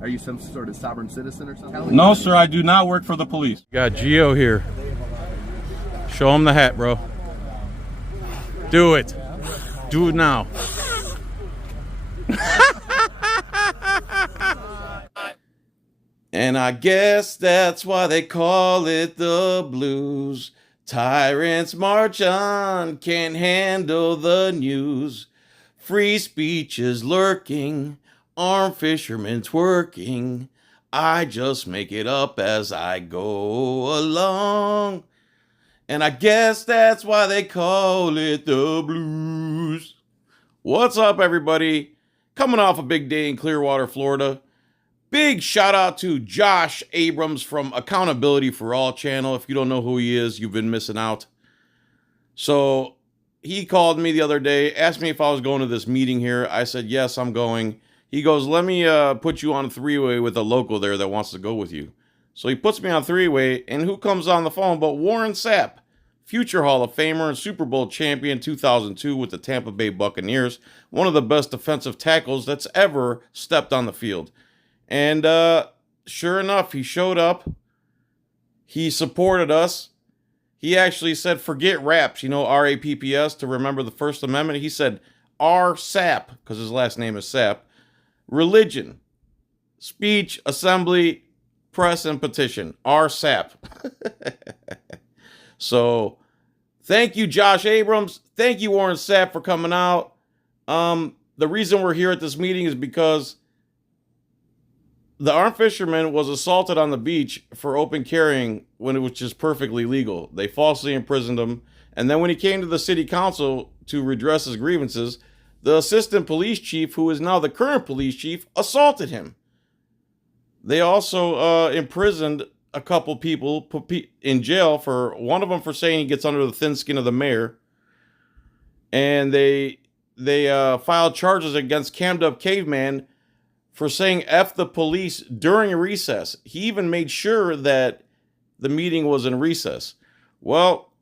Are you some sort of sovereign citizen or something? No, sir, I do not work for the police. Got Gio here. Show him the hat, bro. Do it. Do it now. And I guess that's why they call it the blues. Tyrants march on, can't handle the news. Free speech is lurking, armed fishermen twerking. I just make it up as I go along. And I guess that's why they call it the blues. What's up, everybody? Coming off a big day in Clearwater, Florida. Big shout out to Josh Abrams from Accountability for All channel. If you don't know who he is, you've been missing out. So he called me the other day, asked me if I was going to this meeting here. I said, yes, I'm going. He goes, let me put you on a three-way with a local there that wants to go with you. So he puts me on three-way, and who comes on the phone but Warren Sapp, future Hall of Famer and Super Bowl champion 2002 with the Tampa Bay Buccaneers, one of the best defensive tackles that's ever stepped on the field. And sure enough, he showed up. He supported us. He actually said, forget raps, you know, R-A-P-P-S, to remember the First Amendment. He said, R-SAP, because his last name is Sapp. Religion, speech, assembly, press, and petition. R-SAP. So, thank you, Josh Abrams. Thank you, Warren Sapp, for coming out. The reason we're here at this meeting is because the armed fisherman was assaulted on the beach for open carrying when it was just perfectly legal. They falsely imprisoned him. And then when he came to the city council to redress his grievances, the assistant police chief, who is now the current police chief, assaulted him. They also imprisoned a couple people, put in jail for one of them for saying he gets under the thin skin of the mayor. And they filed charges against Cammed Up Caveman for saying F the police during a recess. He even made sure that the meeting was in recess. Well,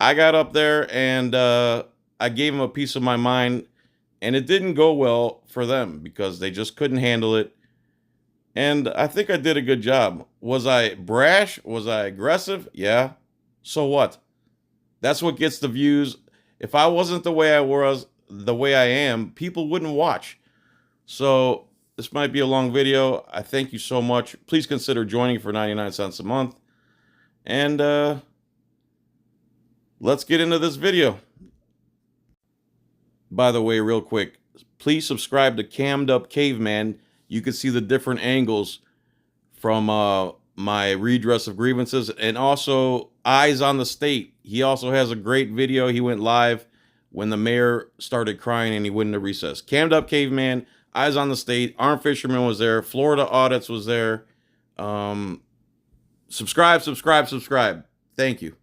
I got up there and I gave him a piece of my mind, and it didn't go well for them because they just couldn't handle it. And I think I did a good job. Was I brash? Was I aggressive? Yeah. So what? That's what gets the views. If I wasn't the way I was, the way I am, people wouldn't watch. So this might be a long video. I thank you so much. Please consider joining for 99 cents a month. And let's get into this video. By the way, real quick, please subscribe to Cammed Up Caveman. You can see the different angles from my redress of grievances, and also Eyes on the State. He also has a great video. He went live when the mayor started crying and he went into recess. Cammed Up Caveman, Eyes on the State, Armed Fisherman was there, Florida Audits was there. Subscribe. Thank you.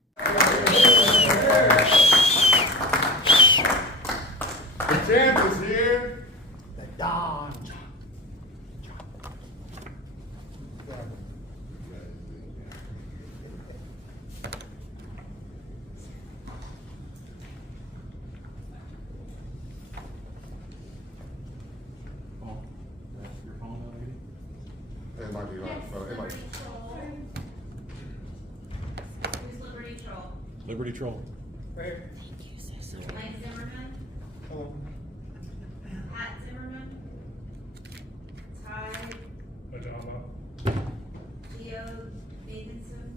The champ is here. The Don. It might be right, so it might. Who's Liberty Troll? Liberty Troll. Mike Zimmerman? Hello. Pat Zimmerman? Ty? Adama. Geo Nathanson?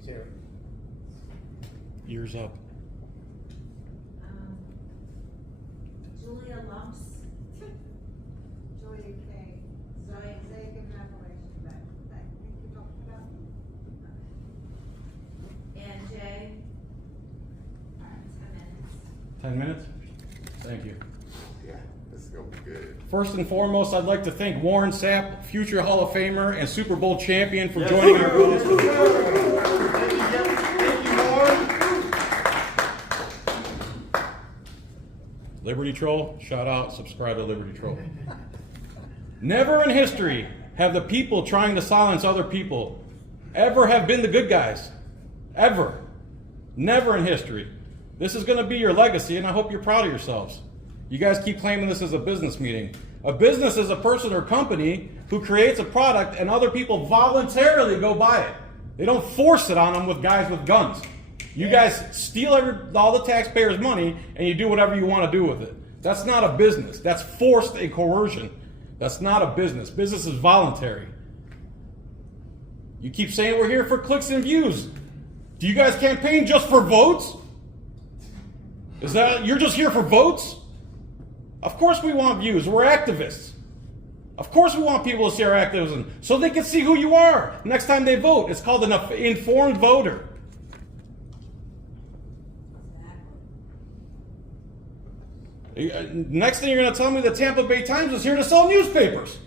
Sarah. Ears up. Julia Lumps? Julia K. Zoe? They give an appellation that you talked about. And Jay? 10 minutes. 10 minutes? Thank you. Yeah, this is gonna be good. First and foremost, I'd like to thank Warren Sapp, future Hall of Famer and Super Bowl champion, for joining our group. Thank you, Warren. Liberty Troll, shout out, subscribe to Liberty Troll. Never in history have the people trying to silence other people ever have been the good guys. Ever. Never in history. This is going to be your legacy, and I hope you're proud of yourselves. You guys keep claiming this as a business meeting. A business is a person or company who creates a product and other people voluntarily go buy it. They don't force it on them with guys with guns. You guys steal all the taxpayers' money and you do whatever you want to do with it. That's not a business. That's forced and coercion. That's not a business. Business is voluntary. You keep saying we're here for clicks and views. Do you guys campaign just for votes? Is that you're just here for votes? Of course we want views. We're activists. Of course we want people to see our activism so they can see who you are next time they vote. It's called an informed voter. Next thing you're going to tell me the Tampa Bay Times is here to sell newspapers.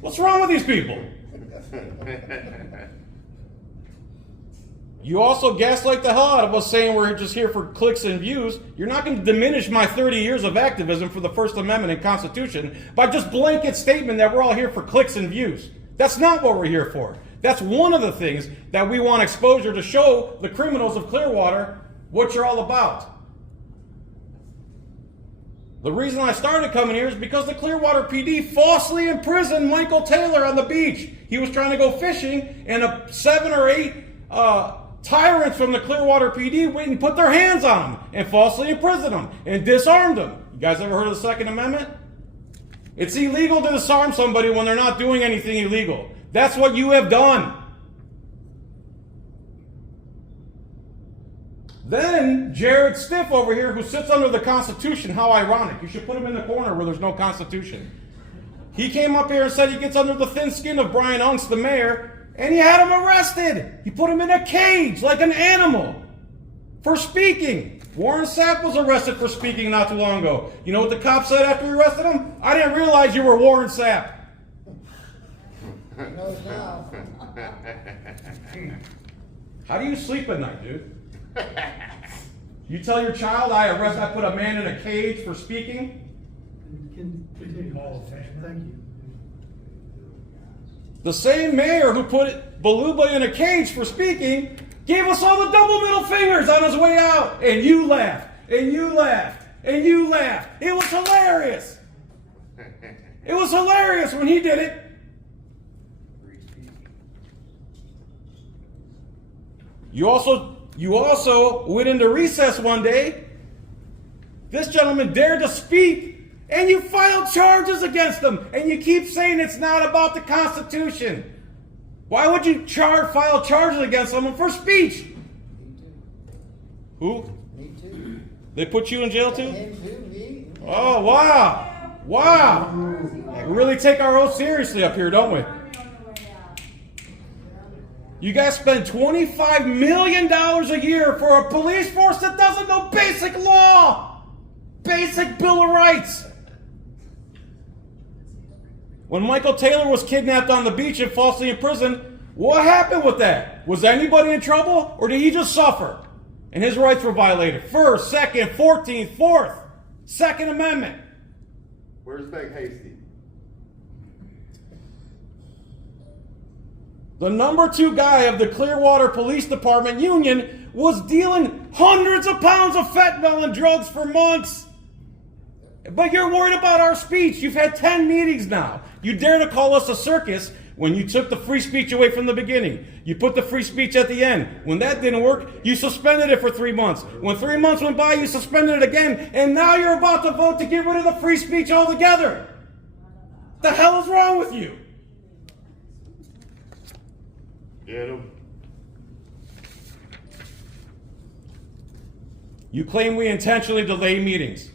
What's wrong with these people? You also gaslight the hell out of us saying we're just here for clicks and views. You're not going to diminish my 30 years of activism for the First Amendment and Constitution by just blanket statement that we're all here for clicks and views. That's not what we're here for. That's one of the things that we want exposure to show the criminals of Clearwater what you're all about. The reason I started coming here is because the Clearwater PD falsely imprisoned Michael Taylor on the beach. He was trying to go fishing, and 7 or 8 tyrants from the Clearwater PD went and put their hands on him and falsely imprisoned him and disarmed him. You guys ever heard of the Second Amendment? It's illegal to disarm somebody when they're not doing anything illegal. That's what you have done. Then Jared Stiff over here, who sits under the Constitution, how ironic. You should put him in the corner where there's no Constitution. He came up here and said he gets under the thin skin of Brian Unks, the mayor, and he had him arrested. He put him in a cage like an animal for speaking. Warren Sapp was arrested for speaking not too long ago. You know what the cop said after he arrested him? I didn't realize you were Warren Sapp. How do you sleep at night, dude? You tell your child I put a man in a cage for speaking? Continue. Thank you. The same mayor who put Beluba in a cage for speaking gave us all the double middle fingers on his way out. And you laughed, and you laughed, and you laughed. It was hilarious. It was hilarious when he did it. You also went into recess one day. This gentleman dared to speak, and you filed charges against him, and you keep saying it's not about the Constitution. Why would you file charges against someone for speech? Me too. Who? Me too. They put you in jail too? Him too, me. Oh, wow. Wow. We really take our oath seriously up here, don't we? You guys spend $25 million a year for a police force that doesn't know basic law, basic Bill of Rights. When Michael Taylor was kidnapped on the beach and falsely imprisoned, what happened with that? Was anybody in trouble, or did he just suffer? And his rights were violated. First, Second, 14th, 4th, Second Amendment. Where's Beck Hasty? The number 2 guy of the Clearwater Police Department union was dealing hundreds of pounds of fentanyl and drugs for months. But you're worried about our speech. You've had 10 meetings now. You dare to call us a circus when you took the free speech away from the beginning. You put the free speech at the end. When that didn't work, you suspended it for 3 months. When 3 months went by, you suspended it again. And now you're about to vote to get rid of the free speech altogether. The hell is wrong with you? Get him. You claim we intentionally delay meetings.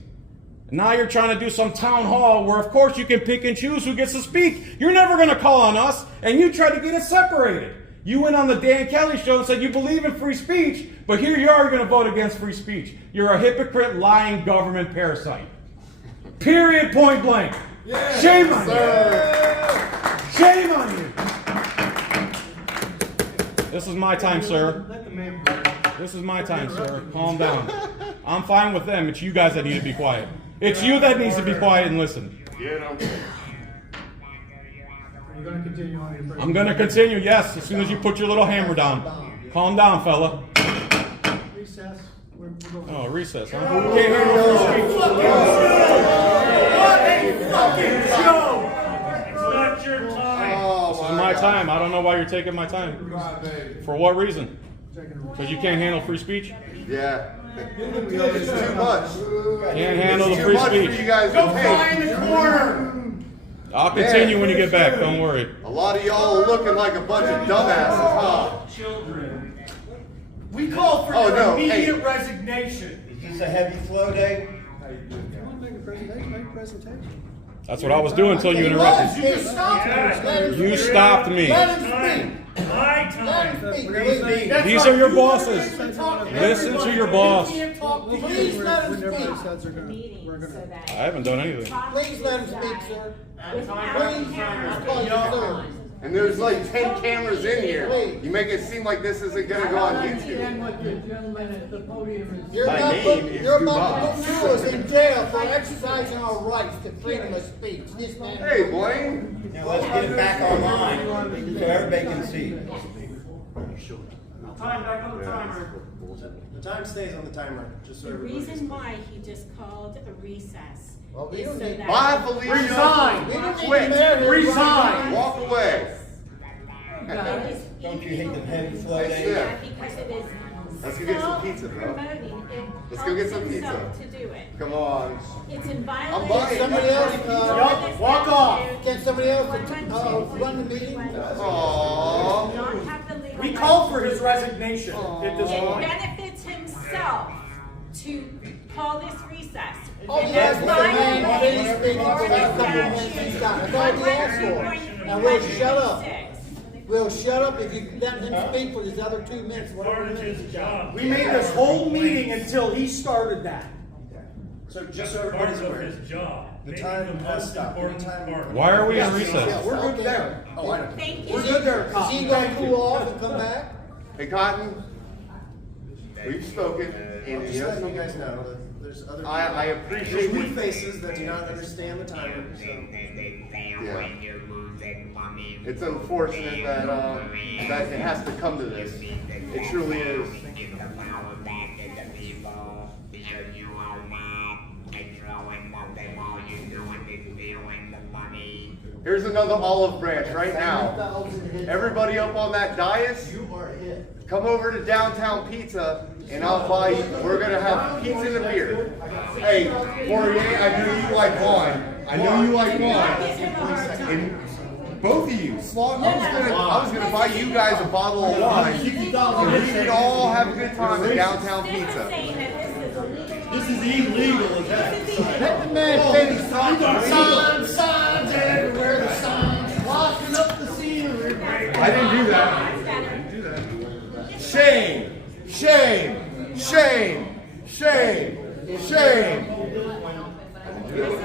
And now you're trying to do some town hall where, of course, you can pick and choose who gets to speak. You're never going to call on us, and you try to get it separated. You went on the Dan Kelly show and said you believe in free speech, but here you are going to vote against free speech. You're a hypocrite, lying government parasite. Period, point blank. Yeah, shame on you. Shame on you. This is my time, sir. Let the man breathe. This is my time, sir. Calm down. I'm fine with them. It's you guys that need to be quiet. It's you that needs to be quiet and listen. Get him. You're going to continue on your break. I'm going to continue, yes, as soon as you put your little hammer down. Calm down, fella. Recess. We're going. Oh, recess, huh? Can't hear you. Joe! It's not your time. Oh, This is my time. I don't know why you're taking my time. God, baby. For what reason? Because you can't handle free speech? Yeah. It's too much. Can't handle the It's too free much for speech. you guys Go to find take. the corner. I'll continue when you get back. Don't worry. A lot of y'all are looking like a bunch of dumbasses, huh? Children. We call for Oh, your no, immediate hey. resignation. Is this a heavy flow day? You want to make a presentation, make a presentation. That's what I was doing until you interrupted. You just stopped me. You stopped me. Let him speak. My time. That's These right. are your You bosses. want to talk to Listen to everybody. your boss. You can't talk to you. Please let him Whenever speak. it says they're gonna, Meeting we're so gonna. that. I haven't done anything. Please let him speak, sir. Without Please call you sir. And there's like 10 cameras in here. You make it seem like this isn't gonna go on YouTube. what the gentleman at the podium is. You're My about name to is you're about Dubois. to put us in jail for exercising our rights to freedom of speech. This man. Hey, Blaine. Now let's get it back online so everybody can see. Time back on the timer. The time stays on the timer, just so The everybody's. reason why he just called a recess Well, we is don't so need- that. Bye, Felicia. Resign. We don't need Quit. the mayor here. Resign. Walk away. It is Don't you hate the heavy even flow That's day? it. that because it is. Let's go get some pizza, bro. Self-promoting. It Let's go get helps some pizza. himself to do it. Come on. It's in buying violation. it. Somebody else, Yup, walk off. Can somebody else run the meeting? Aww. Not have the legal We right called to for his do it. resignation at this It point. benefits himself to call this recess. All he asked for, man, please speak for that couple minutes he's got. That's all he asked for. Now we'll shut up. We'll shut up if you let him speak for his other 2 minutes, whatever Started minutes his he's got. job. We made this whole meeting until he started that. So just so everybody's Part of aware, his job. the Maybe time the has most stopped. important Anytime- part. Why are we in Yeah, recess? we're good there. Oh, I know. Thank Is you. he gonna cool off and come back? Hey, Cotton. We've spoken. And Just letting you guys know that there's other. I appreciate There's new you. faces that do not understand the timer, so. Yeah. It's unfortunate that that it has to come to this. It truly is. Here's another olive branch right now. Everybody up on that dais, come over to Downtown Pizza and I'll buy you. We're gonna have pizza and a beer. Hey, Poirier, I know you like wine. I know you like wine. And both of you, I was gonna buy you guys a bottle of wine. And we could all have a good time at Downtown Pizza. This is illegal. Let the man finish talking. Signs everywhere, the signs blocking up the scenery. I didn't do that. Shame, shame, shame, shame, shame.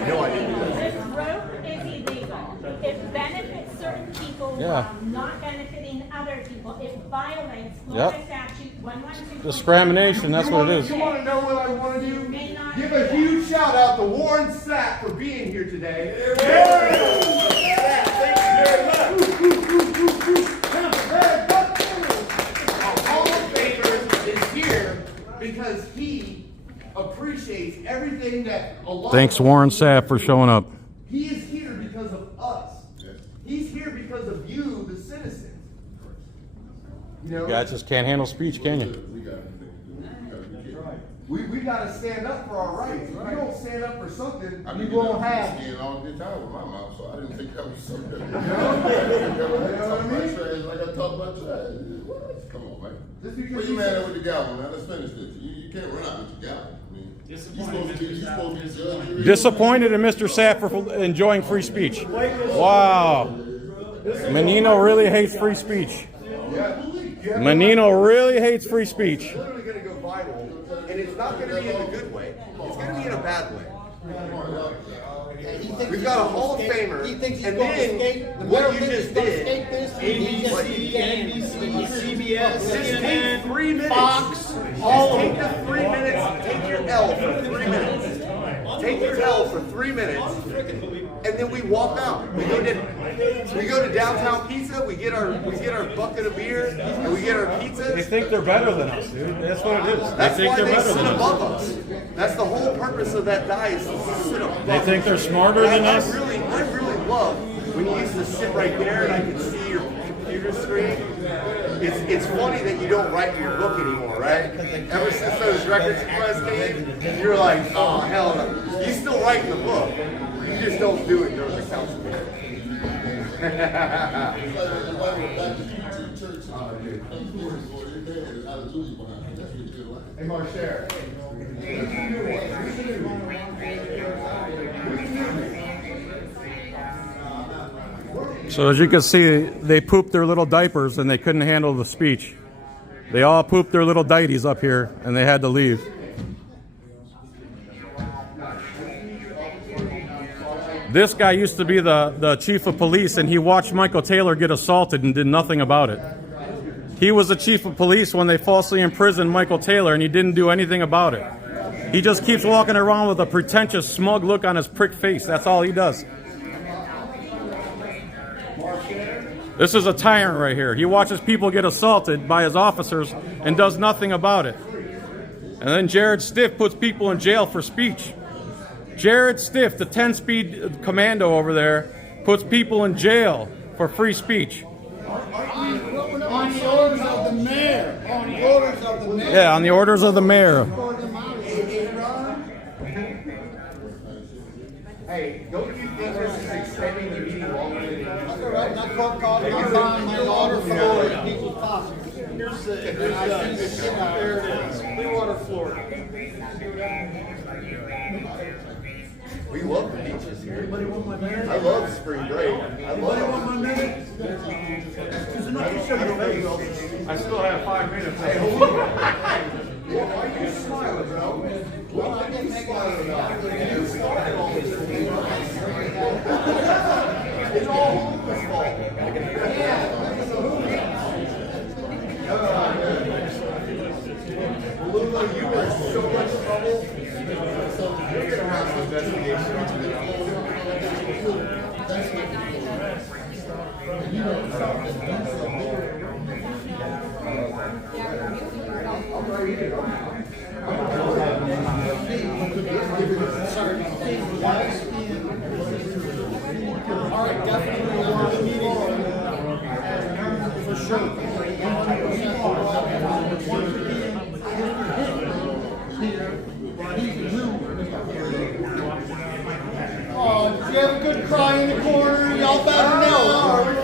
No, I didn't do that. This rope is illegal. It benefits certain people Yeah. while not benefiting other people. It violates Yep. Florida statute 112. Discrimination, that's what it is. You want to know what I want to do? May not- Give a huge shout out to Warren Sapp for being here today. Hall of Famer is here because he appreciates everything that a lot Thanks, of Warren Sapp, for showing up. He is here because of us. He's here because of you, the citizens. You know, You guys just can't handle speech, can you? we got to stand up for our rights. If we don't stand up for something, I we did won't that have. skin all the time with my mouth, so I didn't think that was so good. You know what I mean? Trash like I talk about trash. Come on, man. Just because Where you you mad said- at with the gavel, man? Let's finish this. You can't run out with your gavel. I mean, you supposed to be judge, jury. Disappointed in Mr. Sapp for enjoying free speech. Wow. Menino really hates free speech. Menino really hates free speech. It's literally going to go viral, and it's not going to be in a good way. It's going to be in a bad way. We've got a Hall of Famer, He thinks he's and gonna then escape. The what mayor you thinks just he's gonna did. escape this. NBC, CBS, Just take 3 minutes. Fox, Just take the 3 minutes. Take your L for 3 minutes. Take your L for 3 minutes. and then we walk out. We go to downtown pizza, we get our bucket of beer, and we get our pizzas. They think they're better than us, dude. That's what it is. That's they think why they're they better sit than above us. us. That's the whole purpose of that dice, is to sit above They think they're smarter than us. I really love when you used to sit right there and I could see your computer screen. It's funny that you don't write in your book anymore, right? Ever since those records press came, you're like, oh hell no. You still write in the book. You just don't do it during the council meeting. Hey, Marcher. So as you can see, they pooped their little diapers and they couldn't handle the speech. They all pooped their little dighties up here and they had to leave. This guy used to be the chief of police, and he watched Michael Taylor get assaulted and did nothing about it. He was the chief of police when they falsely imprisoned Michael Taylor, and he didn't do anything about it. He just keeps walking around with a pretentious, smug look on his prick face. That's all he does. This is a tyrant right here. He watches people get assaulted by his officers and does nothing about it. And then Jared Stiff puts people in jail for speech. Jared Stiff, the 10-speed commando over there, puts people in jail for free speech. On the orders of the mayor. On the orders of the mayor. Yeah, on the orders of the mayor. Hey, don't you think this is extending the meeting longer than it needs to? That's all right. That court called me on my order for people's possible. Here's there it is. Clearwater, Florida. We love the beaches here. I love spring break. I love it. I still have 5 minutes. Why are you smiling, bro? Well, I didn't smile about it. You started all this. It's all Luca's fault. Luca, you were in so much trouble. You're going to have some investigation on All right, definitely want a meeting for sure. 100%. Oh, did you have a good cry in the corner? Y'all better know.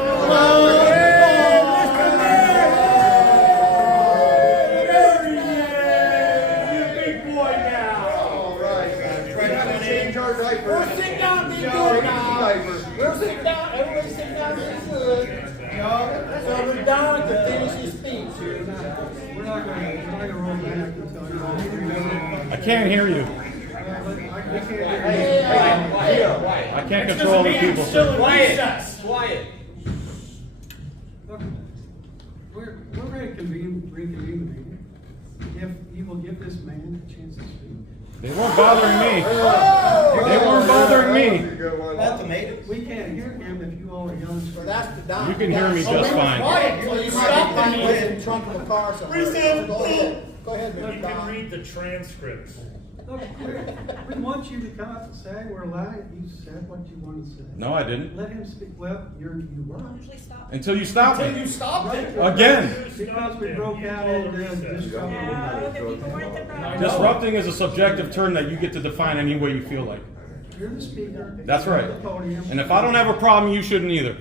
We're sitting down, be good now. We're sitting down, everybody sitting down, be good. So we're down to finish his speech. We're not gonna roll back until you. I can't hear you. I can't control the people. Quiet. Look, we're ready to reconvene the meeting. If you will give this man a chance to speak. They weren't bothering me. They weren't bothering me. Ultimatum. We can't hear him if you all are yelling. So that's the down. You can hear me just fine. Well, you stopped me in the trunk of the car somewhere. Go ahead, You Mr. can Don. read the transcripts. Look, we want you to come out and say, we're allowing it. You said what you wanted to say. No, I didn't. Let him speak. Well, you were. Until you stopped Until me. you stopped it. Again. Because we broke out into disrupting. Disrupting is a subjective term that you get to define any way you feel like. You're the speaker. That's right. You're the podium. And if I don't have a problem, you shouldn't either.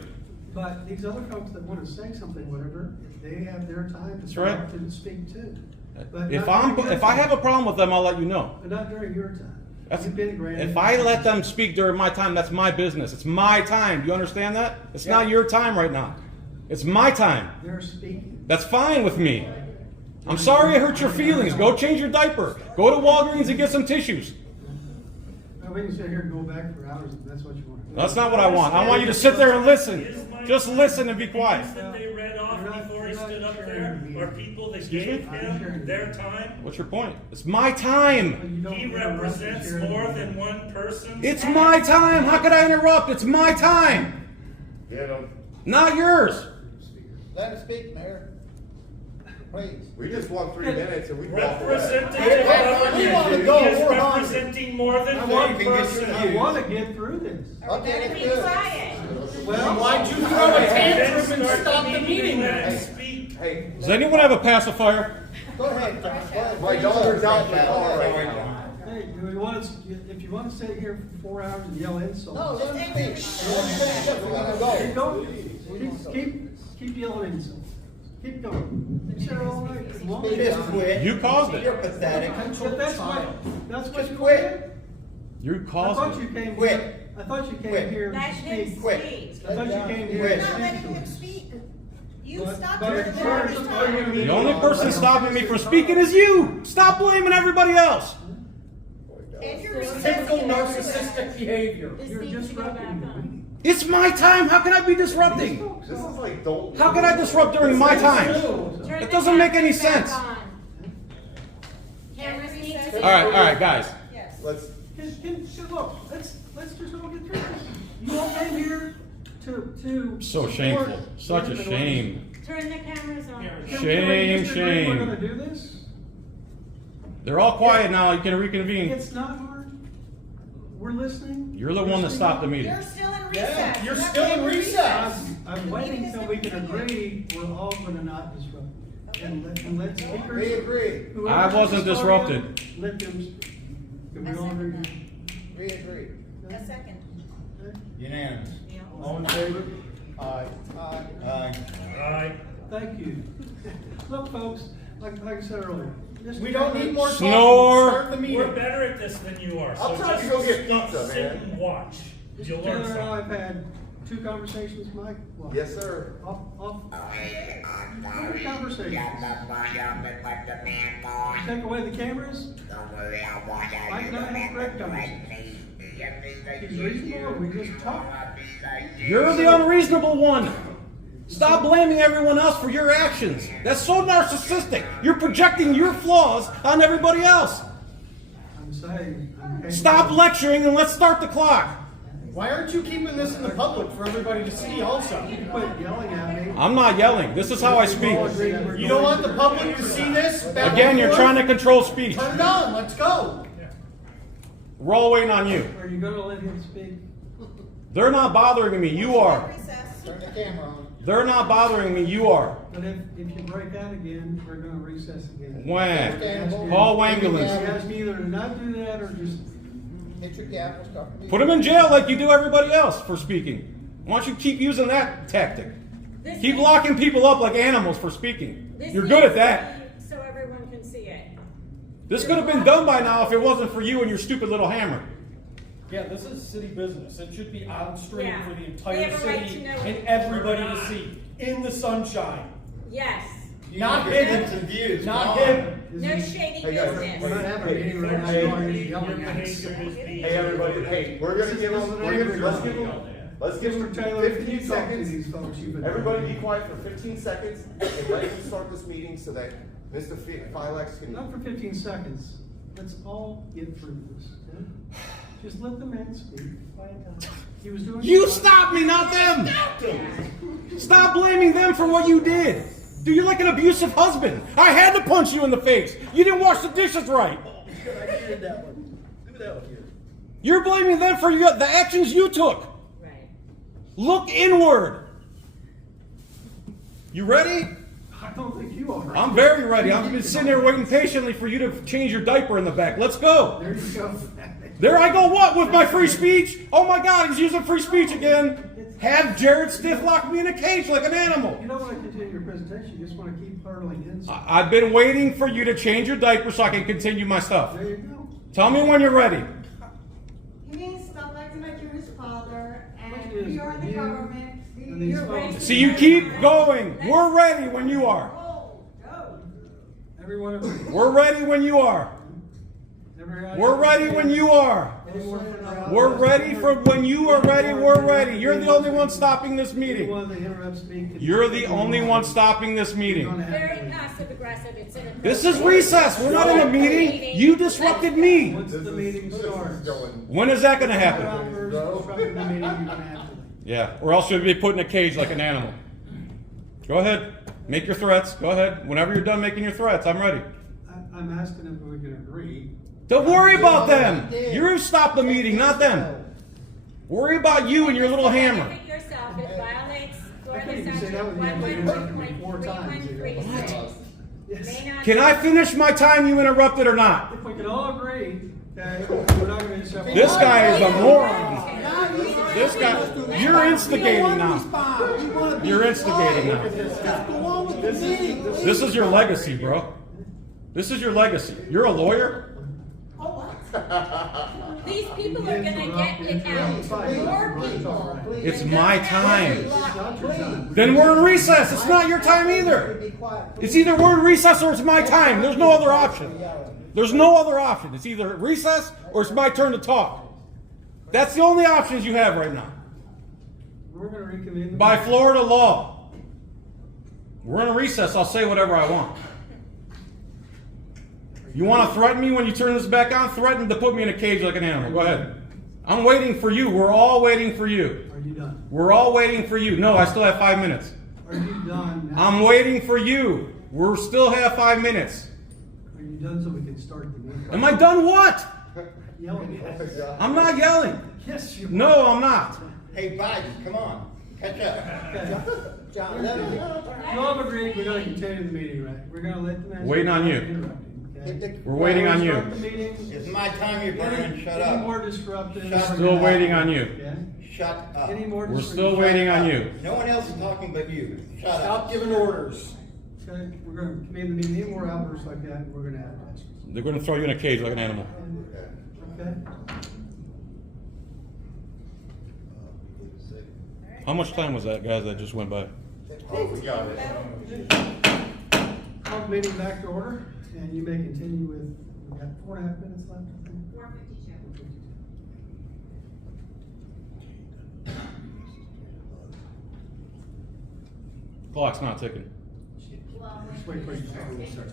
But these other folks that want to say something, whatever, they have their time to right. talk and speak too. But If not I have a problem with them, I'll let you know. But not during your time. That's, You've been granted. if I let them speak during my time, that's my business. It's my time. Do you understand that? It's not your time right now. It's my time. They're speaking. That's fine with me. I'm sorry I hurt your feelings. Go change your diaper. Go to Walgreens and get some tissues. Well, we can sit here and go back for hours if that's what you want. That's not what I want. I want you to sit there and listen. Just listen and be quiet. That they read off before he stood up there. are people that gave him their time. What's your point? It's my time. He represents more than one person. It's my time. How could I interrupt? It's my time. Get him. Not yours. Let him speak, Mayor. Please. We just want 3 minutes and we Representative We want to go. He is We're hungry. representing more than I one want to get person. some I want to get through this. Okay, Be good. quiet. Well, Why'd you throw a tantrum and stop the meeting then? Speak. Hey, Does anyone have a pacifier? Go ahead, John. Go ahead. my daughter's out in the car right now. Hey, do we want to, if you want to sit here for 4 hours and yell insults. No, let him speak. Let him finish up. We're gonna Keep go. going. Keep yelling insults. Keep going. You said it all right. Come on. Just quit. You caused it. You're pathetic. But that's what Just you quit. did. You I caused thought it. you came Quit. here. I thought you came Quit. here Let to him speak. Quit. speak. I thought you came here Quit. to Not letting speak to him us. speak. You But- stopped but him in at the terms very of time. arguing- The only person stopping me from speaking is you. Stop blaming everybody else. And you're Typical recessing. narcissistic behavior. You're disrupting me. It's my time. How can I be disrupting? This is like Dalton. How can I disrupt during my time? Turn It the doesn't make any cameras back sense. on. Cameras need to be. All right, guys. Yes. Let's. Look, let's just all get through this. You all came here to. So support shameful. Such a legitimate shame. Turn the cameras on. orders. Can we Shame, disagree shame. We're gonna do this? They're all quiet now. You can reconvene. It's not hard. We're listening. You're the one that stopped the meeting. You're still in recess. Yeah, you're not still in being recess. I'm waiting until we can agree we're all gonna not disrupt. And let speakers. We agree. whoever I wasn't the custodian, disrupted. Let them speak. Can we I all second agree? We agree. A second. Unanimous. Yeah. All in favor? Aye. Aye. Thank you. Look, folks, like I said earlier. Mr. We don't need more talking. Snore. Start the We're meeting. better at this than you are. I'm trying to go get pizza, Sit man. and watch. You'll learn Taylor and I have something. had 2 conversations, Mike. What? Yes, sir. What conversations? Take away the cameras? Mike and I have correct conversations. He's reasonable, and we just talk. You're the unreasonable one. Stop blaming everyone else for your actions. That's so narcissistic. You're projecting your flaws on everybody else. I'm saying. Stop lecturing and let's start the clock. Why aren't you keeping this in the public for everybody to see also? You can quit yelling at me. I'm not yelling. This is how I speak. You don't want the public to see this? back Again, and you're forth? trying to control speech. Turn it on, let's go. We're all waiting on you. Are you gonna let him speak? They're not bothering me. You are. Turn the camera on. They're not bothering me. You are. But if you break out again, we're gonna recess again. When? Call You ambulance. ask me either to not do that or just. Hit your gavel, start the meeting. Put them in jail like you do everybody else for speaking. Why don't you keep using that tactic? Keep locking people up like animals for speaking. You're good at that. So everyone can see it. This could have been done by now if it wasn't for you and your stupid little hammer. Yeah, this is city business. It should be on stream Yeah. for the We entire have a right city to know and it. everybody to see. In the sunshine. Yes. Not Get hidden. some views. Not Come on. hidden. No shady Hey, guys, business. We're not having a meeting right now. You're already yelling at us. Hey, everybody, hey, we're gonna give them, let's give them Mr. Taylor, can 15 you talk to seconds. these folks? You've been- Everybody be quiet for 15 seconds and let him start this meeting so that Mr. Filax can. Not for 15 seconds. Let's all get through this. Okay? Just let the man speak. Quiet down. He was doing. You stop me, not them. Stop blaming them for what you did. Do you like an abusive husband? I had to punch you in the face. You didn't wash the dishes right. I did that one. Do that one here. You're blaming them for the actions you took. Right. Look inward. You ready? I don't think you are. I'm very ready. I've been sitting there waiting patiently for you to change your diaper in the back. Let's go. There you go. There I go. What with my free speech? Oh my God, he's using free speech again. Have Jared stiff lock me in a cage like an animal. You don't want to continue your presentation. You just want to keep hurling in. I've been waiting for you to change your diaper so I can continue my stuff. There you go. Tell me when you're ready. He means stop acting like you're his father, What and is you're in the you government. and these You're folks? raising See, you keep going. We're ready when you are. Oh, go. Everyone agree. We're ready when you are. We're ready when you are. We're ready for when you are ready, we're ready. You're the only one stopping this meeting. You're the only one stopping this meeting. Very passive aggressive. It's inappropriate. This is recess. We're not in a meeting. You disrupted me. Once the meeting starts. When is that going to happen? Disrupting the meeting, you're gonna have to leave. Yeah, or else you'll be put in a cage like an animal. Go ahead. Make your threats. Go ahead. Whenever you're done making your threats, I'm ready. I'm asking if we can agree. Don't worry about them. You stop the meeting, not them. Worry about you and your little hammer. Benefit yourself. It violates Florida You say that statute with me. You've interrupted me 4 times. 113.336. Yes. Can I finish my time you interrupted or not? If we can all agree that we're not going to disrupt. This guy is a moron. This guy, you're instigating now. You're instigating now. This is your legacy, bro. This is your legacy. You're a lawyer? These people are going to get it out to more people. It's my time. Then we're in recess. It's not your time either. It's either we're in recess or it's my time. There's no other option. There's no other option. It's either recess or it's my turn to talk. That's the only options you have right now. We're going to reconvene. By Florida law. We're in a recess. I'll say whatever I want. You want to threaten me when you turn this back on? Threaten to put me in a cage like an animal. Go ahead. I'm waiting for you. We're all waiting for you. Are you done? We're all waiting for you. No, I still have 5 minutes. Are you done now? I'm waiting for you. We're still have 5 minutes. Are you done so we can start the meeting? Am I done what? Yelling at us. I'm not yelling. Yes, you are. No, I'm not. Hey, Biden, come on. Catch up. Okay. John, let him. You all have agreed we're going to continue the meeting, right? We're going to let the man. Waiting on you. Interrupting, okay? We're waiting on you. Start the meeting. It's my time, you Brian. Shut Any up. more disruptive? Still waiting on you. Okay? Shut up. Any more We're disruptive? still waiting on you. No one else is talking but you. Shut up. Stop giving orders. Okay, we're going to convene the meeting. Any more outbursts like that, we're going to have to. They're going to throw you in a cage like an animal. Okay? How much time was that, guys, that just went by? Oh, we got it. Call the meeting back to order, and you may continue with, we've got 4.5 minutes left, I think. 4:52. Clock's not ticking. Just wait for you to start.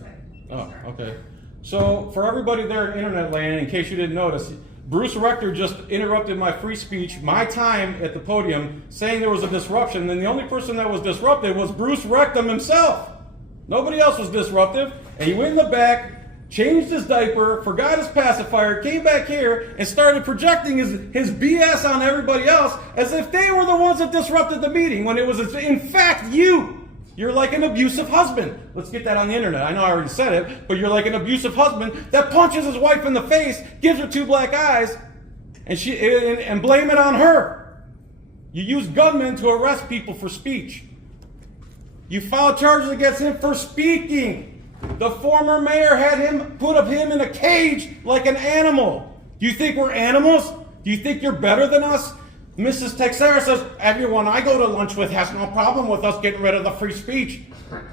Oh, okay. So, for everybody there in internet land, in case you didn't notice, Bruce Rector just interrupted my free speech, my time at the podium, saying there was a disruption, and the only person that was disrupted was Bruce Rectum himself. Nobody else was disruptive, and he went in the back, changed his diaper, forgot his pacifier, came back here, and started projecting his BS on everybody else as if they were the ones that disrupted the meeting, when it was in fact you. You're like an abusive husband. Let's get that on the internet. I know I already said it, but you're like an abusive husband that punches his wife in the face, gives her 2 black eyes, and blame it on her. You use gunmen to arrest people for speech. You filed charges against him for speaking. The former mayor had him in a cage like an animal. Do you think we're animals? Do you think you're better than us? Mrs. Texera says, everyone I go to lunch with has no problem with us getting rid of the free speech.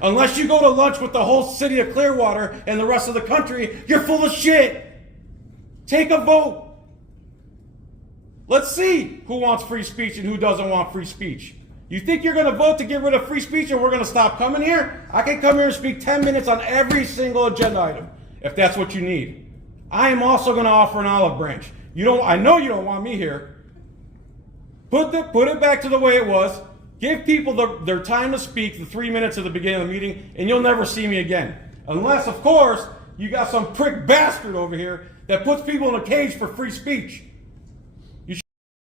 Unless you go to lunch with the whole city of Clearwater and the rest of the country, you're full of shit. Take a vote. Let's see who wants free speech and who doesn't want free speech. You think you're going to vote to get rid of free speech and we're going to stop coming here? I can come here and speak 10 minutes on every single agenda item, if that's what you need. I am also going to offer an olive branch. I know you don't want me here. Put it back to the way it was. Give people their time to speak, the 3 minutes at the beginning of the meeting, and you'll never see me again. Unless, of course, you got some prick bastard over here that puts people in a cage for free speech. You should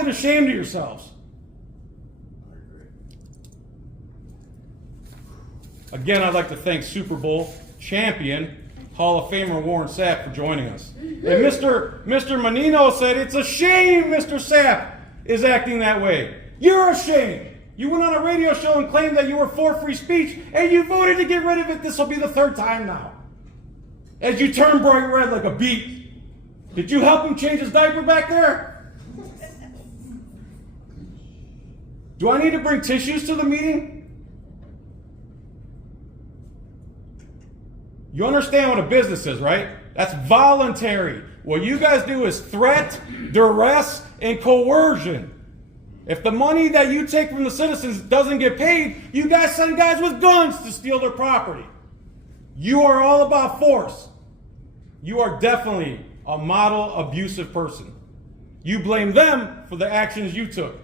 be ashamed of yourselves. Again, I'd like to thank Super Bowl champion, Hall of Famer Warren Sapp for joining us. And Mr. Menino said, it's a shame Mr. Sapp is acting that way. You're ashamed. You went on a radio show and claimed that you were for free speech, and you voted to get rid of it. This will be the 3rd time now. As you turn bright red like a beet. Did you help him change his diaper back there? Do I need to bring tissues to the meeting? You understand what a business is, right? That's voluntary. What you guys do is threat, duress, and coercion. If the money that you take from the citizens doesn't get paid, you guys send guys with guns to steal their property. You are all about force. You are definitely a model abusive person. You blame them for the actions you took.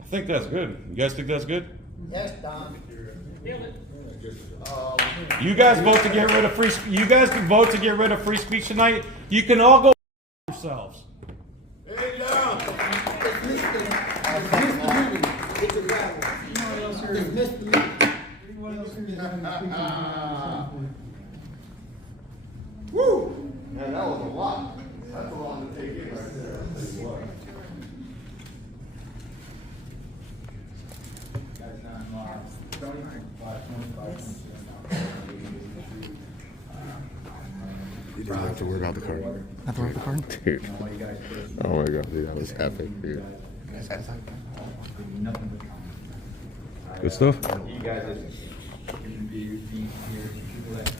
I think that's good. You guys think that's good? Yes, Don. You guys vote to get rid of free. You guys can vote to get rid of free speech tonight. You can all go yourselves. Hey, down. Woo! Man, that was a lot. That's a lot to take in right there. I'll tell you what. You don't have to worry about the card. Have to worry about the card? Dude. Oh my god, dude, that was epic, dude. Good stuff.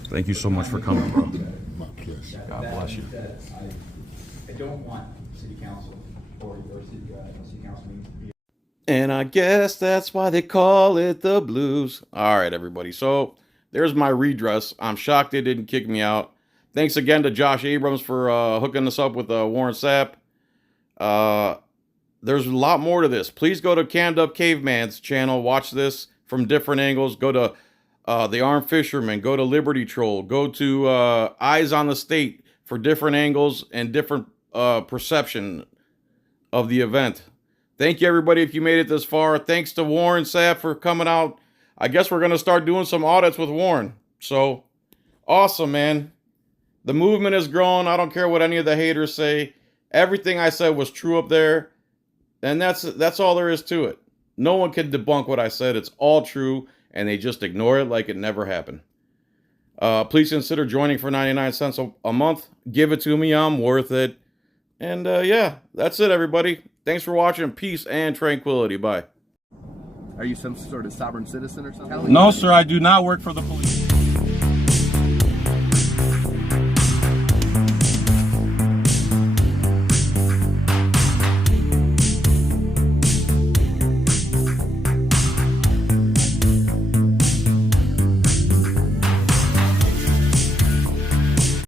Thank you so much for coming, bro. My pleasure. God bless you. I don't want city council or city council meetings to be. And I guess that's why they call it the blues. All right, everybody. So there's my redress. I'm shocked they didn't kick me out. Thanks again to Josh Abrams for hooking us up with Warren Sapp. There's a lot more to this. Please go to Canned Up Caveman's channel. Watch this from different angles. Go to The Armed Fisherman. Go to Liberty Troll. Go to Eyes on the State for different angles and different perception of the event. Thank you, everybody, if you made it this far. Thanks to Warren Sapp for coming out. I guess we're going to start doing some audits with Warren. So, awesome, man. The movement is growing. I don't care what any of the haters say. Everything I said was true up there. And that's all there is to it. No one can debunk what I said. It's all true. And they just ignore it like it never happened. Please consider joining for 99 cents a month. Give it to me. I'm worth it. And yeah, that's it, everybody. Thanks for watching. Peace and tranquility. Bye. Are you some sort of sovereign citizen or something? No, sir. I do not work for the police.